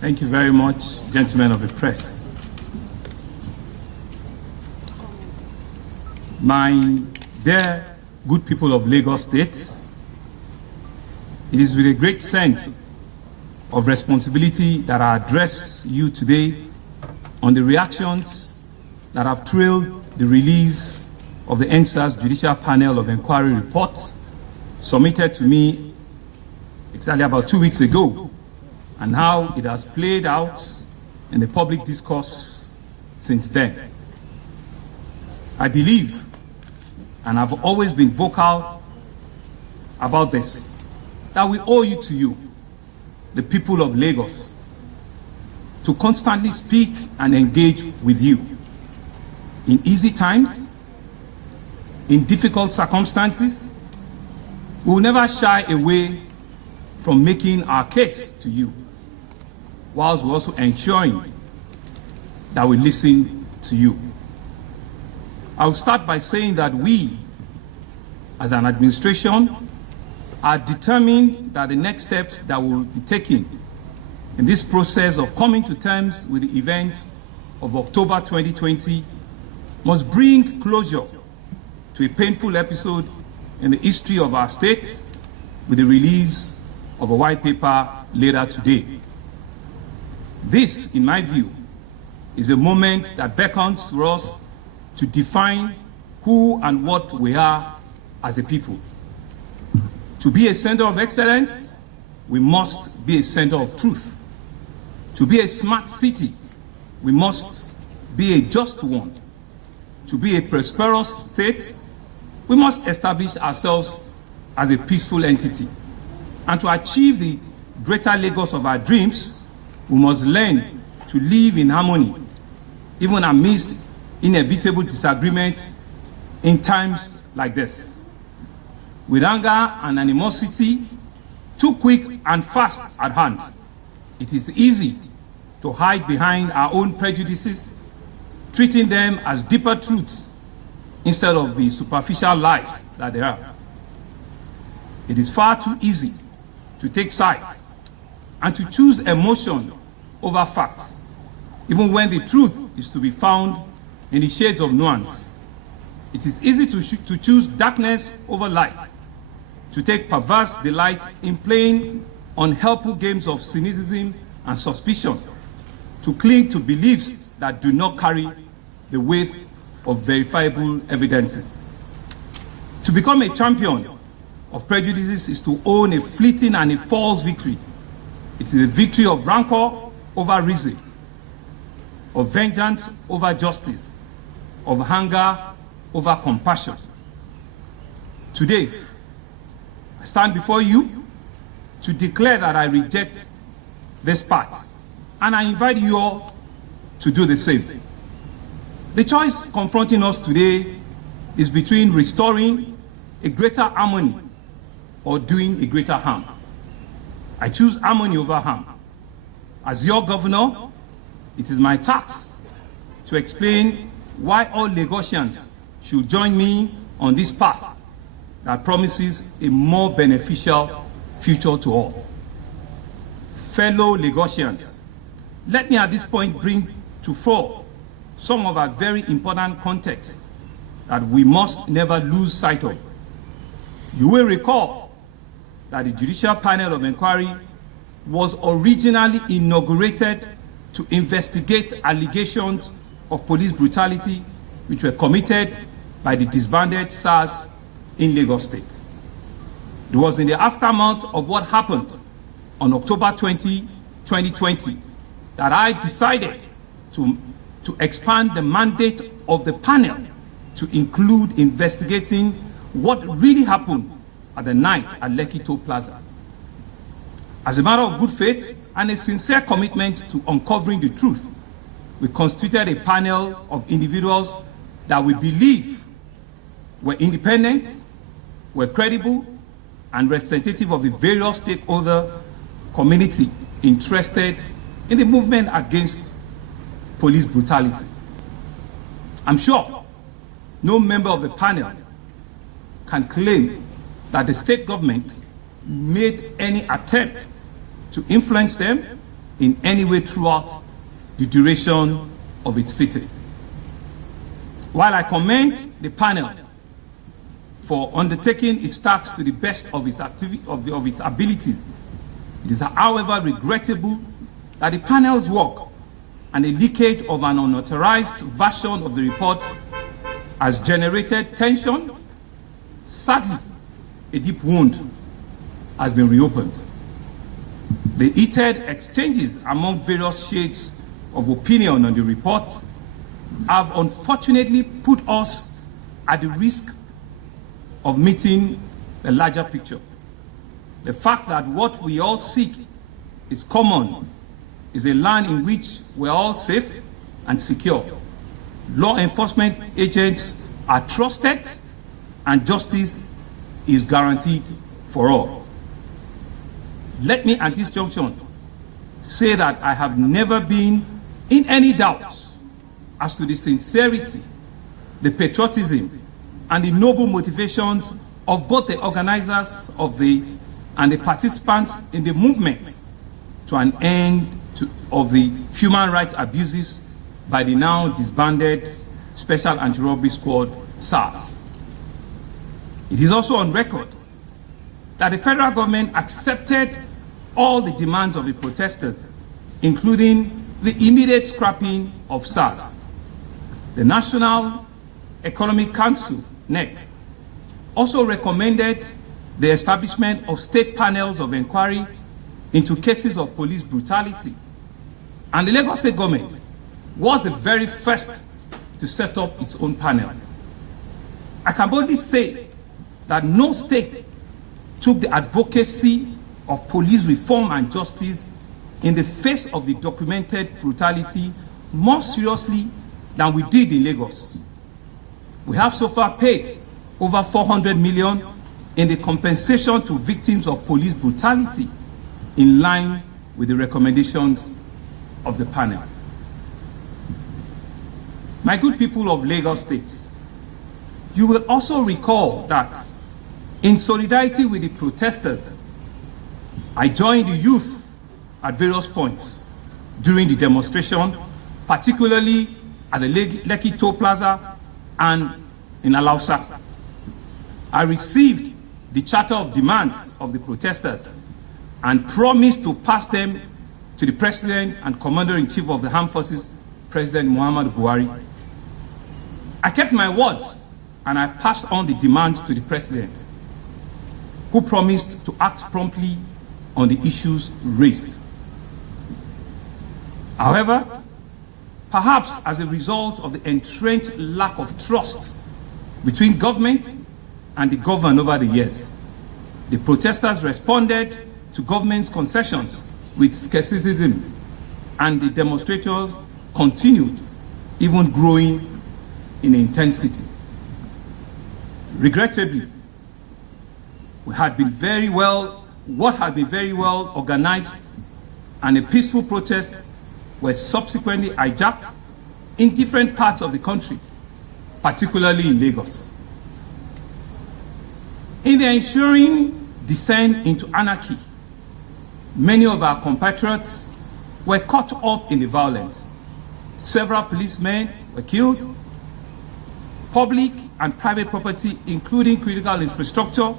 Thank you very much, gentlemen of the press. My dear good people of Lagos State, it is with a great sense of responsibility that I address you today on the reactions that have trailed the release of the EndSARS Judicial Panel of Inquiry report submitted to me exactly about 2 weeks ago, and how it has played out in the public discourse since then. I believe, and I've always been vocal about this, that we owe it to you, the people of Lagos, to constantly speak and engage with you in easy times, in difficult circumstances. We will never shy away from making our case to you, whilst we're also ensuring that we listen to you. I'll start by saying that we, as an administration, are determined that the next steps that we'll be taking in this process of coming to terms with the event of October 2020 must bring closure to a painful episode in the history of our state, with the release of a white paper later today. This, in my view, is a moment that beckons for us to define who and what we are as a people. To be a center of excellence, we must be a center of truth. To be a smart city, we must be a just one. To be a prosperous state, we must establish ourselves as a peaceful entity. And to achieve the greater Lagos of our dreams, we must learn to live in harmony, even amidst inevitable disagreement in times like this. With anger and animosity too quick and fast at hand, it is easy to hide behind our own prejudices, treating them as deeper truths instead of the superficial lies that they are. It is far too easy to take sides and to choose emotion over facts, even when the truth is to be found in the shades of nuance. It is easy to choose darkness over light, to take perverse delight in playing unhelpful games of cynicism and suspicion, to cling to beliefs that do not carry the weight of verifiable evidences. To become a champion of prejudices is to own a fleeting and a false victory. It is a victory of rancor over reason, of vengeance over justice, of hunger over compassion. Today, I stand before you to declare that I reject this path, and I invite you all to do the same. The choice confronting us today is between restoring a greater harmony or doing a greater harm. I choose harmony over harm. As your governor, it is my task to explain why all Lagosians should join me on this path that promises a more beneficial future to all. Fellow Lagosians, let me at this point bring to fore some of our very important contexts that we must never lose sight of. You will recall that the Judicial Panel of Inquiry was originally inaugurated to investigate allegations of police brutality which were committed by the disbanded SARS in Lagos State. It was in the aftermath of what happened on October 20, 2020 that I decided to expand the mandate of the panel to include investigating what really happened at the night at Lekki Toll Plaza. As a matter of good faith and a sincere commitment to uncovering the truth, we constituted a panel of individuals that we believe were independent, were credible, and representative of the various stakeholder community interested in the movement against police brutality. I'm sure no member of the panel can claim that the state government made any attempt to influence them in any way throughout the duration of its sitting. While I commend the panel for undertaking its tasks to the best of its abilities, it is, however, regrettable that the panel's work and the leakage of an unauthorized version of the report has generated tension. Sadly, a deep wound has been reopened. The heated exchanges among various shades of opinion on the report have unfortunately put us at the risk of meeting a larger picture. The fact that what we all seek is common, is a land in which we're all safe and secure. Law enforcement agents are trusted and justice is guaranteed for all. Let me at this junction say that I have never been in any doubt as to the sincerity, the patriotism, and the noble motivations of both the organizers and the participants in the movement to an end of the human rights abuses by the now disbanded Special Anti-Robbery Squad, SARS. It is also on record that the federal government accepted all the demands of the protesters, including the immediate scrapping of SARS. The National Economic Council, NEC, also recommended the establishment of state panels of inquiry into cases of police brutality. And the Lagos State government was the very first to set up its own panel. I can boldly say that no state took the advocacy of police reform and justice in the face of the documented brutality more seriously than we did in Lagos. We have so far paid over 400 million in the compensation to victims of police brutality, in line with the recommendations of the panel. My good people of Lagos State, you will also recall that in solidarity with the protesters, I joined the youth at various points during the demonstration, particularly at the Lekki Toll Plaza and in Alausa. I received the charter of demands of the protesters and promised to pass them to the President and Commander-in-Chief of the Armed Forces, President Muhammadu Buhari. I kept my words and I passed on the demands to the President, who promised to act promptly on the issues raised. However, perhaps as a result of the entrenched lack of trust between government and the governed over the years, the protesters responded to government's concessions with skepticism, and the demonstrators continued, even growing in intensity. Regrettably, what had been very well organized and a peaceful protest were subsequently hijacked in different parts of the country, particularly in Lagos. In the ensuing descent into anarchy, many of our compatriots were caught up in the violence. Several policemen were killed. Public and private property, including critical infrastructure,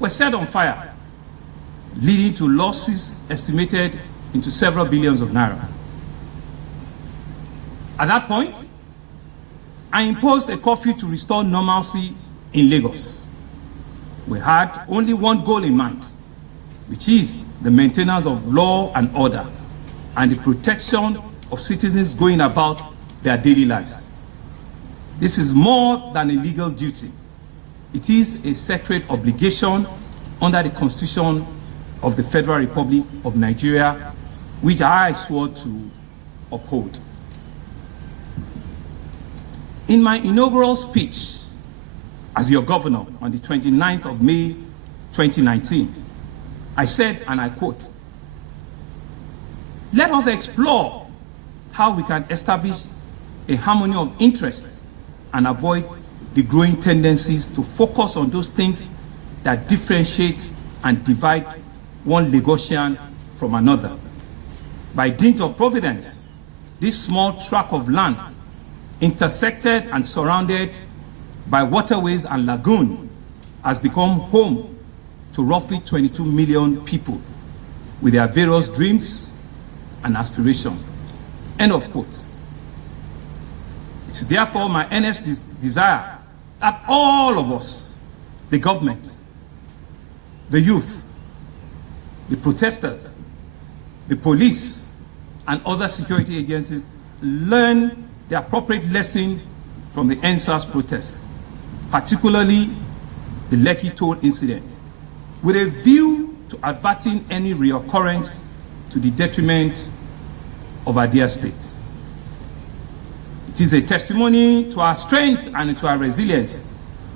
were set on fire, leading to losses estimated into several billions of naira. At that point, I imposed a curfew to restore normalcy in Lagos. We had only one goal in mind, which is the maintenance of law and order and the protection of citizens going about their daily lives. This is more than a legal duty. It is a sacred obligation under the Constitution of the Federal Republic of Nigeria, which I swore to uphold. In my inaugural speech as your governor on the 29th of May, 2019, I said, and I quote, "Let us explore how we can establish a harmony of interests and avoid the growing tendencies to focus on those things that differentiate and divide one Lagosian from another. By dint of providence, this small tract of land, intersected and surrounded by waterways and lagoon, has become home to roughly 22 million people with their various dreams and aspirations. End of quote. It is therefore my earnest desire that all of us, the government, the youth, the protesters, the police, and other security agencies learn the appropriate lesson from the EndSARS protests, particularly the Lekki toll incident, with a view to averting any reoccurrence to the detriment of our dear state. It is a testimony to our strength and to our resilience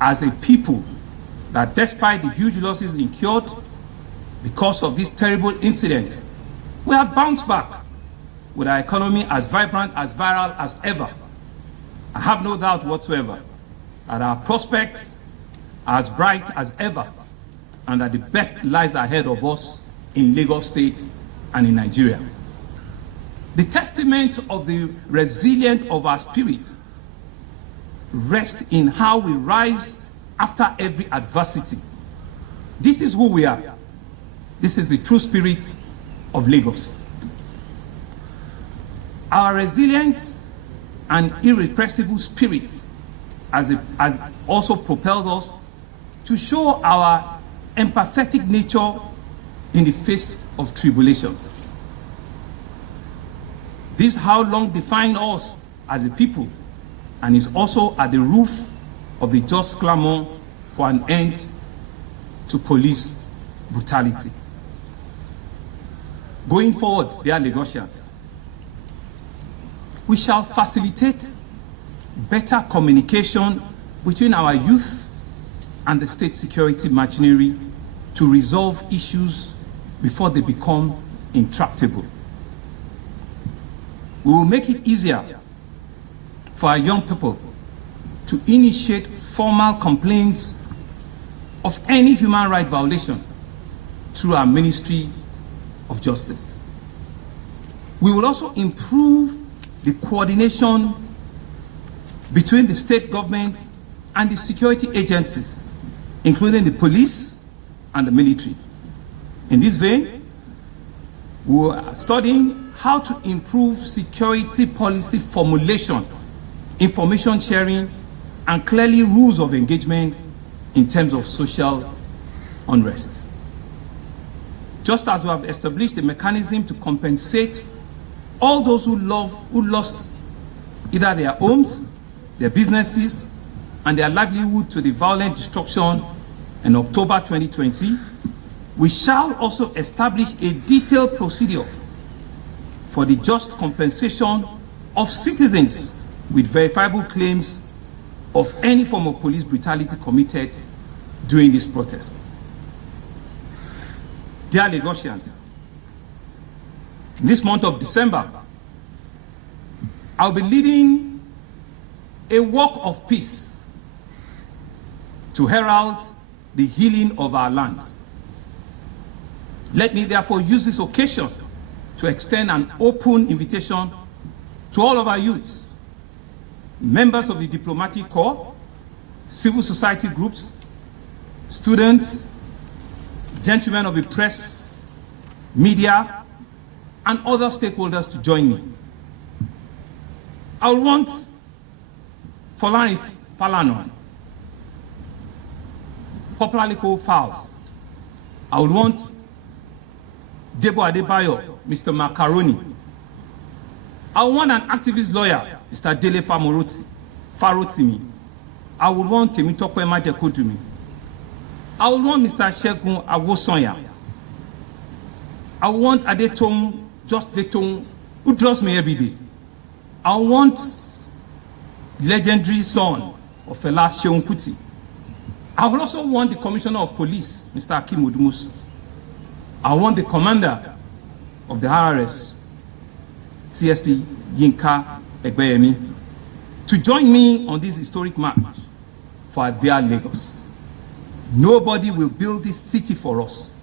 as a people that despite the huge losses incurred because of these terrible incidents, we have bounced back with our economy as vibrant, as viral as ever. I have no doubt whatsoever that our prospects are as bright as ever and that the best lies ahead of us in Lagos State and in Nigeria. The testament of the resilience of our spirit rests in how we rise after every adversity. This is who we are. This is the true spirit of Lagos. Our resilience and irrepressible spirit has also propelled us to show our empathetic nature in the face of tribulations. This how long defined us as a people and is also at the root of the just clamor for an end to police brutality. Going forward, dear Lagosians, we shall facilitate better communication between our youth and the state security machinery to resolve issues before they become intractable. We will make it easier for our young people to initiate formal complaints of any human rights violation through our Ministry of Justice. We will also improve the coordination between the state government and the security agencies, including the police and the military. In this vein, we are studying how to improve security policy formulation, information sharing, and clearly rules of engagement in terms of social unrest. Just as we have established a mechanism to compensate all those who lost either their homes, their businesses, and their livelihood to the violent destruction in October 2020, we shall also establish a detailed procedure for the just compensation of citizens with verifiable claims of any form of police brutality committed during this protest. Dear Lagosians, in this month of December, I'll be leading a walk of peace to herald the healing of our land. Let me therefore use this occasion to extend an open invitation to all of our youths, members of the diplomatic corps, civil society groups, students, gentlemen of the press, media, and other stakeholders to join me. I will want Folani Falana, popularly called Fowls. I would want Debo Adebayo, Mr. Macaroni. I would want an activist lawyer, Mr. Dele Farotimi. I would want Temitope Majekodumi. I would want Mr. Shegun Awosonya. I would want Adetong, just Detong, who draws me every day. I want legendary son of Fela Seun Kuti. I would also want the Commissioner of Police, Mr. Akim Odumusu. I want the Commander of the RRS, CSP Yinka Egbeyemi, to join me on this historic march for our dear Lagos. Nobody will build this city for us.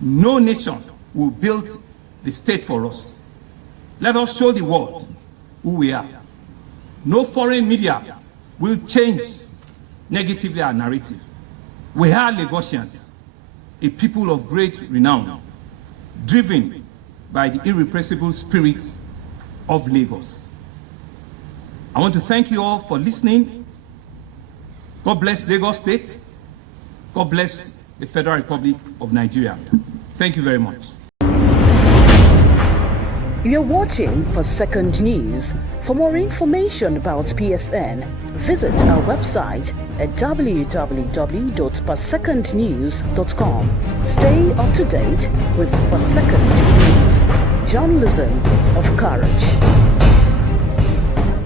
No nation will build the state for us. Let us show the world who we are. No foreign media will change negatively our narrative. We are Lagosians, a people of great renown, driven by the irrepressible spirit of Lagos. I want to thank you all for listening. God bless Lagos State. God bless the Federal Republic of Nigeria. Thank you very much. You're watching Per Second News. For more information about PSN, visit our website at www.persecondnews.com. Stay up to date with Per Second News, journalism of courage.